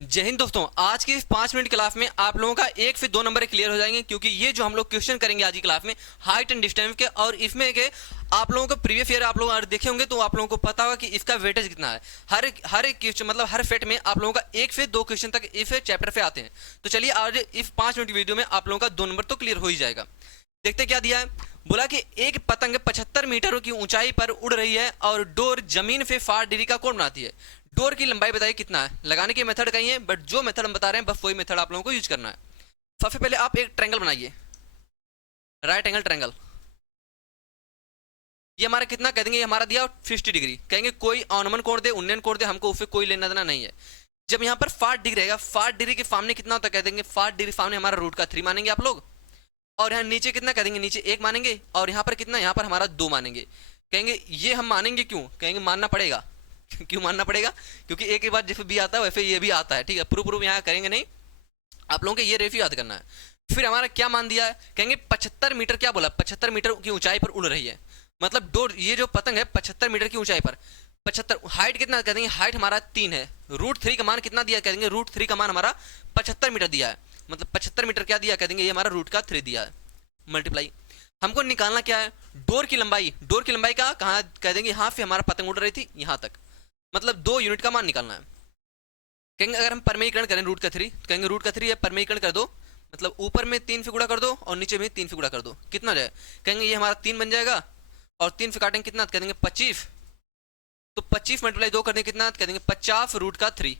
जय हिंद दोस्तों। आज की इस 5 मिनट क्लास में आप लोगों का एक से दो नंबर क्लियर हो जाएंगे, क्योंकि ये जो हम लोग क्वेश्चन करेंगे आज की क्लास में हाइट एंड डिस्टेंस के, और इसमें के आप लोगों को प्रीवियस ईयर आप लोग अगर देखे होंगे तो आप लोगों को पता होगा कि इसका वेटेज कितना है। हर एक क्वेश्चन मतलब हर सेट में आप लोगों का एक से दो क्वेश्चन तक इस चैप्टर पे आते हैं। तो चलिए आज इस 5 मिनट वीडियो में आप लोगों का 2 नंबर तो क्लियर हो ही जाएगा। देखते क्या दिया है। बोला कि एक पतंग 75 मीटर की ऊंचाई पर उड़ रही है और डोर जमीन से 60 डिग्री का कोण बनाती है। डोर की लंबाई बताइए कितना है। लगाने की मेथड कहीं है, बट जो मेथड हम बता रहे हैं बस वही मेथड आप लोगों को यूज करना है। सबसे पहले आप एक ट्रायंगल बनाइए, राइट एंगल ट्रायंगल। ये हमारा कितना कह देंगे, ये हमारा दिया 50 डिग्री। कहेंगे कोई अवनमन कोण दे, उन्नयन कोण दे, हमको उससे कोई लेना देना नहीं है। जब यहाँ पर 60 डिग्री रहेगा, 60 डिग्री के सामने कितना होता है कह देंगे 60 डिग्री सामने हमारा रूट का 3 मानेंगे आप लोग। और यहाँ नीचे कितना कह देंगे, नीचे 1 मानेंगे। और यहाँ पर कितना, यहाँ पर हमारा 2 मानेंगे। कहेंगे ये हम मानेंगे क्यों, कहेंगे मानना पड़ेगा। क्यों मानना पड़ेगा, क्योंकि एक ही बार जैसे बी आता है वैसे ये भी आता है। ठीक है, प्रूफ यहाँ करेंगे नहीं, आप लोगों को ये रेफी याद करना है। फिर हमारा क्या मान दिया है, कहेंगे 75 मीटर। क्या बोला, 75 मीटर की ऊंचाई पर उड़ रही है। मतलब डोर, ये जो पतंग है 75 मीटर की ऊंचाई पर। 75 हाइट कितना कह देंगे, हाइट हमारा 3 है। √3 का मान कितना दिया, कह देंगे √3 का मान हमारा 75 मीटर दिया है। मतलब 75 मीटर क्या दिया, कह देंगे ये हमारा √3 दिया है। मल्टीप्लाई हमको निकालना क्या है, डोर की लंबाई। डोर की लंबाई का कहाँ कह देंगे, यहाँ से हमारा पतंग उड़ रही थी यहाँ तक, मतलब 2 यूनिट का मान निकालना है। कहेंगे अगर हम परमेयीकरण करें √3, तो कहेंगे √3 है, परमेयीकरण कर दो। मतलब ऊपर में 3 से गुणा कर दो और नीचे में 3 से गुणा कर दो, कितना जाए। कहेंगे ये हमारा 3 बन जाएगा और 3 से काटेंगे कितना, कह देंगे 25। तो 25 मल्टीप्लाई 2 कर देंगे कितना, कह देंगे 50√3।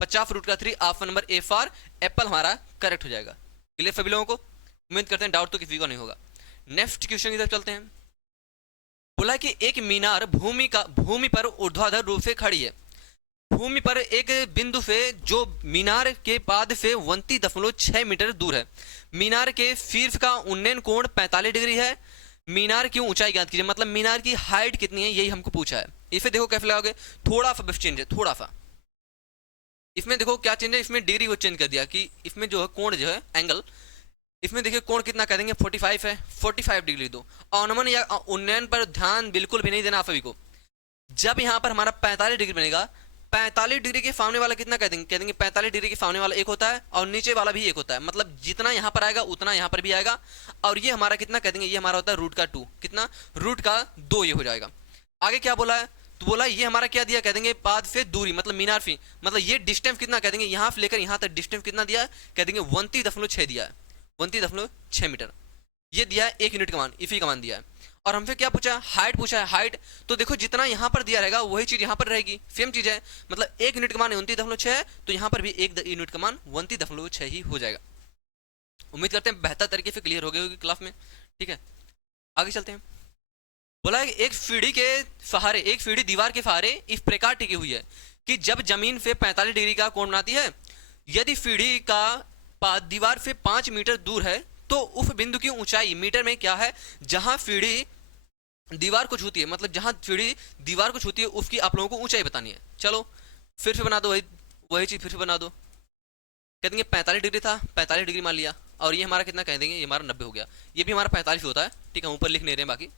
50√3 option number A for Apple हमारा करेक्ट हो जाएगा। क्लियर सभी लोगों को, उम्मीद करते हैं डाउट तो किसी को नहीं होगा। नेक्स्ट क्वेश्चन की तरफ चलते हैं। बोला कि एक मीनार भूमि पर ऊर्ध्वाधर रूप से खड़ी है। भूमि पर एक बिंदु से जो मीनार के पाद से 29.6 मीटर दूर है। मीनार के शीर्ष का उन्नयन कोण 45 डिग्री है। मीनार की ऊंचाई ज्ञात कीजिए। मतलब मीनार की हाइट कितनी है, यही हमको पूछा है। इसे देखो कैसे लगाओगे, थोड़ा सा बस चेंज है, थोड़ा सा। इसमें देखो क्या चेंज है, इसमें डिग्री को चेंज कर दिया कि इसमें जो है कोण जो है एंगल, इसमें देखिए कोण कितना कह देंगे 45 है। 45 डिग्री दो। अवनमन या उन्नयन पर ध्यान बिल्कुल भी नहीं देना आप सभी को। जब यहाँ पर हमारा 45 डिग्री बनेगा, 45 डिग्री के सामने वाला कितना कह देंगे, 45 डिग्री के सामने वाला एक होता है और नीचे वाला भी एक होता है। मतलब जितना यहाँ पर आएगा उतना यहाँ पर भी आएगा। और ये हमारा कितना कह देंगे, ये हमारा होता है √2। कितना, √2 ये हो जाएगा। आगे क्या बोला है, तो बोला ये हमारा क्या दिया, कह देंगे पाद से दूरी, मतलब मीनार फी, मतलब ये डिस्टेंस कितना कह देंगे, यहाँ से लेकर यहाँ तक डिस्टेंस कितना दिया है, कह देंगे 29.6 दिया है। 29.6 मीटर ये दिया है। 1 यूनिट का मान, इफी का मान दिया है। और हमसे क्या पूछा, हाइट पूछा है। हाइट तो देखो जितना यहाँ पर दिया रहेगा वही चीज यहाँ पर रहेगी, सेम चीज है। मतलब 1 यूनिट का मान 29.6 है, तो यहाँ पर भी 1 यूनिट का मान 29.6 ही हो जाएगा। उम्मीद करते हैं बेहतर तरीके से क्लियर हो गई होगी क्लास में। ठीक है, आगे चलते हैं। बोला है एक सीढ़ी के सहारे, एक सीढ़ी दीवार के सहारे इस प्रकार टिकी हुई है कि जब जमीन से 45 डिग्री का कोण बनाती है। यदि सीढ़ी का पाद दीवार से 5 मीटर दूर है तो उस बिंदु की ऊंचाई मीटर में क्या है जहां सीढ़ी दीवार को छूती है। मतलब जहां सीढ़ी दीवार को छूती है उसकी आप लोगों को ऊंचाई बतानी है। चलो फिर से बना दो, वही वही चीज फिर से बना दो। कह देंगे 45 डिग्री था, 45 डिग्री मान लिया। और ये हमारा कितना कह देंगे, ये हमारा 90 हो गया। ये भी हमारा 45 होता है। ठीक है, ऊपर लिख नहीं रहे बाकी।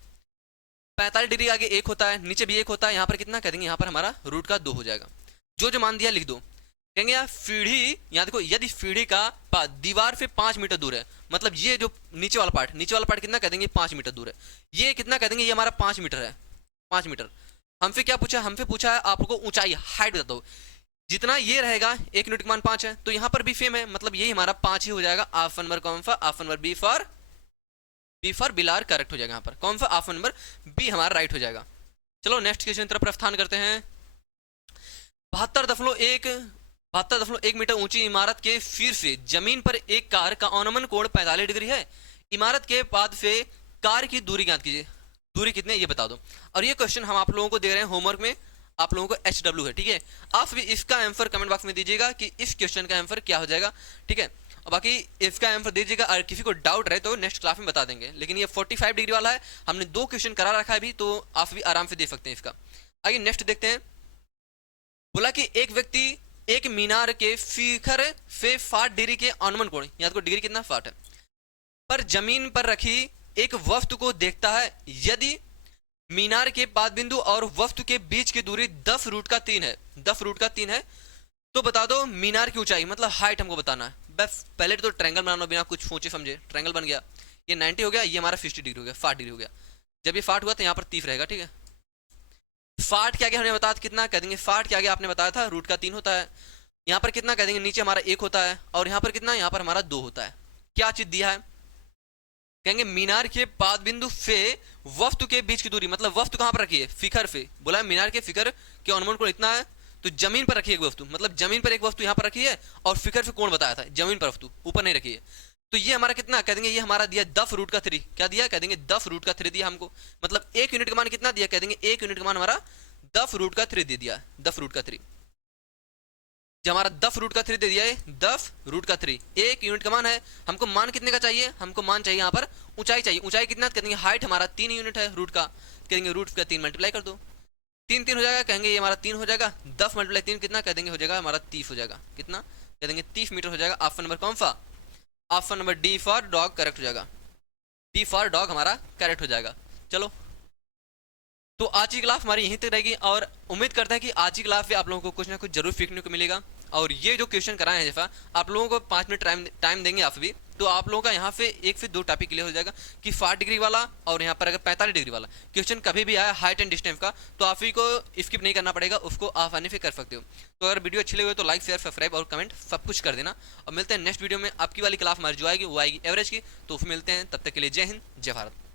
45 डिग्री आगे एक होता है, नीचे भी एक होता है। यहाँ पर कितना कह देंगे, यहाँ पर हमारा √2 हो जाएगा। जो जो मान दिया लिख दो। कहेंगे यार सीढ़ी, यहाँ देखो यदि सीढ़ी का दीवार से 5 मीटर दूर है, मतलब ये जो नीचे वाला पार्ट कितना कह देंगे 5 मीटर दूर है। ये कितना कह देंगे, ये हमारा 5 मीटर है। 5 मीटर। हमसे क्या पूछा, हमसे पूछा है आपको ऊंचाई, हाइट बता दो। जितना ये रहेगा 1 यूनिट का मान 5 है, तो यहाँ पर भी सेम है। मतलब यही हमारा 5 ही हो जाएगा। ऑप्शन नंबर कौन सा, ऑप्शन नंबर बी फॉर बिलार करेक्ट हो जाएगा। यहाँ पर कौन सा, ऑप्शन नंबर बी हमारा राइट हो जाएगा। चलो नेक्स्ट क्वेश्चन की तरफ प्रस्थान करते हैं। 72.1 मीटर ऊंची इमारत के शीर्ष से जमीन पर एक कार का अवनमन कोण 45 डिग्री है। इमारत के पाद से कार की दूरी ज्ञात कीजिए। दूरी कितनी है ये बता दो। और ये क्वेश्चन हम आप लोगों को दे रहे हैं होमवर्क में, आप लोगों को HW है। ठीक है, आप भी इसका आंसर कमेंट बॉक्स में दीजिएगा कि इस क्वेश्चन का आंसर क्या हो जाएगा। ठीक है, और बाकी इसका आंसर दीजिएगा। अगर किसी को डाउट रहे तो नेक्स्ट क्लास में बता देंगे। लेकिन ये 45 डिग्री वाला है, हमने 2 क्वेश्चन करा रखा है अभी, तो आप भी आराम से दे सकते हैं इसका। आगे नेक्स्ट देखते हैं। बोला कि एक व्यक्ति एक मीनार के शिखर से 60 डिग्री के अवनमन कोण, यहाँ को डिग्री कितना 60 है, पर जमीन पर रखी एक वस्तु को देखता है। यदि मीनार के पाद बिंदु और वस्तु के बीच की दूरी 10√3 है, 10√3 है, तो बता दो मीनार की ऊंचाई, मतलब हाइट हमको बताना है। बस पहले तो ट्रायंगल बनाना बिना कुछ सोचे समझे, ट्रायंगल बन गया, ये 90 हो गया, ये हमारा 60 डिग्री हो गया, 60 डिग्री हो गया। जब ये 60 हुआ तो यहाँ पर 30 रहेगा, ठीक है। 60 के आगे हमने बताया कितना, कह देंगे 60 के आगे आपने बताया था रूट का 3 होता है। यहाँ पर कितना कह देंगे, नीचे हमारा 1 होता है, और यहाँ पर कितना, यहाँ पर हमारा 2 होता है। क्या चीज दिया है, कहेंगे मीनार के पाद बिंदु से वस्तु के बीच की दूरी, मतलब वस्तु कहां पर रखी है, फिकर पे। बोला है मीनार के फिकर के अनुमान कोण इतना है, तो जमीन पर रखी है एक वस्तु, मतलब जमीन पर एक वस्तु यहां पर रखी है, और फिकर पे कोण बताया था, जमीन पर वस्तु ऊपर नहीं रखी है। तो ये हमारा कितना कह देंगे, ये हमारा दिया 10 रूट का 3। क्या दिया, कह देंगे 10 रूट का 3 दिया हमको, मतलब 1 यूनिट का मान कितना दिया, कह देंगे 1 यूनिट का मान हमारा 10 रूट का 3 दे दिया, 10 रूट का 3। जो हमारा 10 रूट का 3 दे दिया है, 10 रूट का 3 1 यूनिट का मान है। हमको मान कितने का चाहिए, हमको मान चाहिए यहाँ पर ऊंचाई चाहिए। ऊंचाई कितना कह देंगे, हाइट हमारा 3 यूनिट है रूट का, कहेंगे रूट का 3 मल्टीप्लाई कर दो, 3 3 हो जाएगा, कहेंगे ये हमारा 3 हो जाएगा, 10 मल्टीप्लाई 3 कितना कह देंगे हो जाएगा हमारा 30 हो जाएगा, कितना कह देंगे 30 मीटर हो जाएगा। ऑप्शन नंबर कौन सा, option number D for dog correct हो जाएगा, डी फॉर डॉग हमारा करेक्ट हो जाएगा। चलो तो आज की क्लास हमारी यहीं तक रहेगी, और उम्मीद करते हैं कि आज की क्लास में आप लोगों को कुछ ना कुछ जरूर सीखने को मिलेगा। और ये जो क्वेश्चन कराए हैं, जैसा आप लोगों को 5 मिनट टाइम देंगे आप भी, तो आप लोगों का यहाँ पे 1 से 2 टॉपिक क्लियर हो जाएगा कि 60 डिग्री वाला, और यहाँ पर अगर 45 डिग्री वाला क्वेश्चन कभी भी आया हाइट एंड डिस्टेंस का, तो आप ही को स्किप नहीं करना पड़ेगा, उसको आसानी से कर सकते हो। तो अगर वीडियो अच्छी लगे तो लाइक शेयर सब्सक्राइब और कमेंट सब कुछ कर देना, और मिलते हैं नेक्स्ट वीडियो में। आपकी वाली क्लास हमारी जो आएगी वो आएगी एवरेज की, तो उसमें मिलते हैं, तब तक के लिए जय हिंद जय भारत।